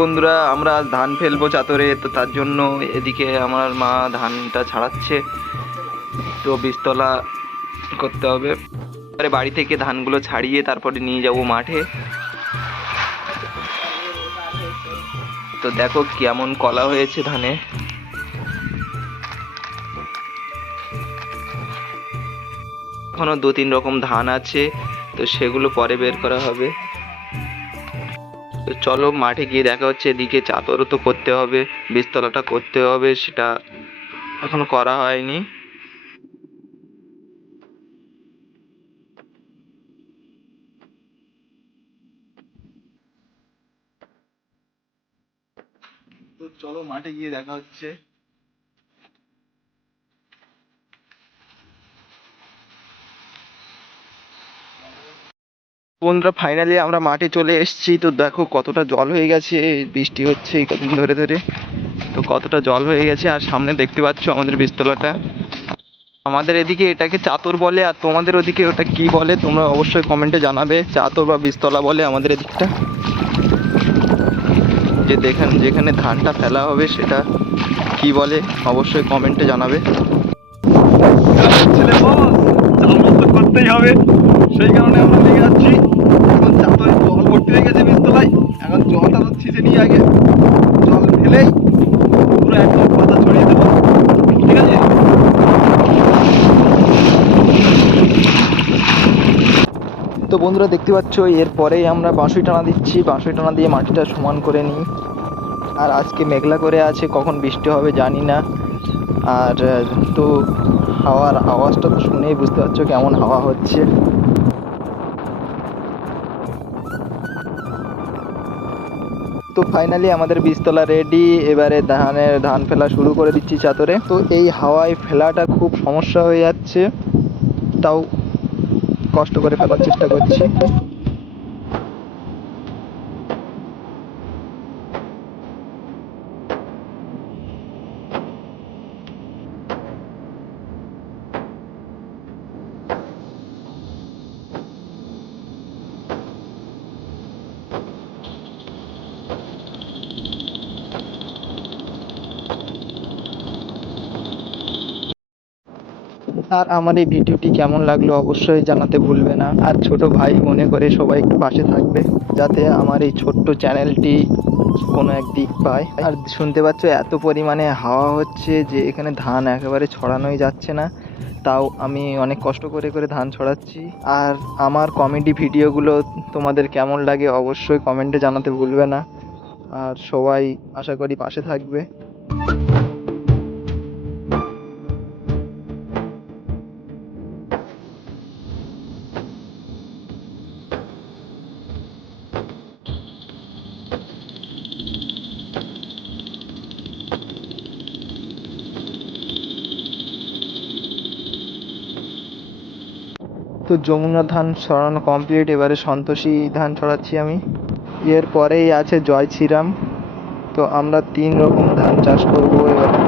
বন্ধুরা, আমরা আজ ধান ফেলব চাতরে তো তার জন্য এদিকে আমার মা ধানটা ছাড়াচ্ছে। তো বীজতলা করতে হবে। এবারে বাড়ি থেকে ধানগুলো ছাড়িয়ে তারপরে নিয়ে যাব মাঠে। তো দেখো কেমন কলা হয়েছে ধানে। এখনও দু তিন রকম ধান আছে, তো সেগুলো পরে বের করা হবে। তো চলো মাঠে গিয়ে দেখা হচ্ছে, এদিকে চাদরও তো করতে হবে বিস্তলাটা করতে হবে, সেটা এখনও করা হয়নি। তো চলো মাঠে গিয়ে দেখা হচ্ছে। বন্ধুরা ফাইনালি আমরা মাঠে চলে এসেছি। তো দেখো কতটা জল হয়ে গেছে, বৃষ্টি হচ্ছে এই কদিন ধরে ধরে। তো কতটা জল হয়ে গেছে, আর সামনে দেখতে পাচ্ছ আমাদের বীজতলাটা আমাদের এদিকে এটাকে চাতর বলে, আর তোমাদের ওদিকে ওটা কি বলে, তোমরা অবশ্যই কমেন্টে জানাবে। চাতর বা বীজতলা বলে আমাদের এদিকটা। যে দেখান, যেখানে ধানটা ফেলা হবে সেটা কি বলে, অবশ্যই কমেন্টে জানাবে। করতেই হবে। সেই কারণে আমরা লেগে যাচ্ছি এখন চাতরে জল ভর্তি হয়ে গেছে বীজতলায় এখন জলটা তো ছিঁচে নিয়ে আগে জল ঢেলেই পুরো একদম পাতা ছড়িয়ে দেবো ঠিক আছে তো বন্ধুরা দেখতে পাচ্ছ এরপরেই আমরা বাঁশুই টানা দিচ্ছি। বাঁশুই টানা দিয়ে মাটিটা সমান করে নিই। আর আজকে মেঘলা করে আছে, কখন বৃষ্টি হবে জানি না। আর তো হাওয়ার আওয়াজটা তো শুনেই বুঝতে পারছ কেমন হাওয়া হচ্ছে। তো ফাইনালি আমাদের বীজতলা রেডি এবারে ধানের, ধান ফেলা শুরু করে দিচ্ছি চাতরে তো এই হাওয়ায় ফেলাটা খুব সমস্যা হয়ে যাচ্ছে। তাও কষ্ট করে ফেলার চেষ্টা করছি। আর আমার এই ভিডিওটি কেমন লাগল অবশ্যই জানাতে ভুলবে না। আর ছোট ভাই মনে করে সবাই একটু পাশে থাকবে, যাতে আমার এই ছোট্ট চ্যানেলটি কোনো এক দিক পায়। আর শুনতে পাচ্ছ, এত পরিমাণে হাওয়া হচ্ছে যে এখানে ধান একেবারে ছড়ানোই যাচ্ছে না। তাও আমি অনেক কষ্ট করে করে ধান ছড়াচ্ছি। আর আমার কমেডি ভিডিওগুলো তোমাদের কেমন লাগে অবশ্যই কমেন্টে জানাতে ভুলবে না। আর সবাই আশা করি পাশে থাকবে। তো যমুনা ধান ছড়ানো কমপ্লিট এবারে সন্তোষী ধান ছড়াচ্ছি আমি। এর পরেই আছে জয় শ্রীরাম। তো আমরা তিন রকম ধান চাষ করব এবারে।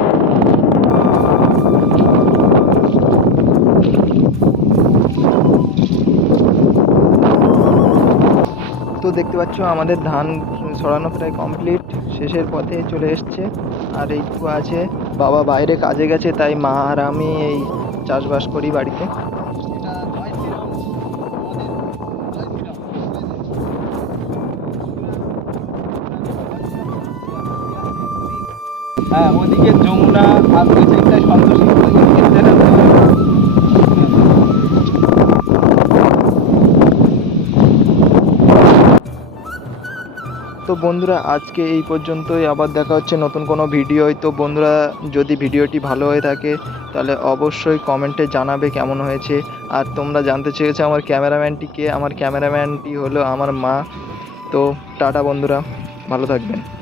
তো দেখতে পাচ্ছ, আমাদের ধান ছড়ানো প্রায় কমপ্লিট শেষের পথে চলে এসছে। আর এইটুকু আছে। বাবা বাইরে কাজে গেছে, তাই মা আর আমি এই চাষবাস করি বাড়িতে। হ্যাঁ ওদিকে যমুনা সন্তোষী ওদিকে তো বন্ধুরা, আজকে এই পর্যন্তই। আবার দেখা হচ্ছে নতুন কোনো ভিডিওয়। তো বন্ধুরা, যদি ভিডিওটি ভালো হয়ে থাকে, তাহলে অবশ্যই কমেন্টে জানাবে কেমন হয়েছে। আর তোমরা জানতে চেয়েছো আমার ক্যামেরাম্যানটিকে আমার ক্যামেরাম্যানটি হলো আমার মা। তো টাটা বন্ধুরা, ভালো থাকবেন।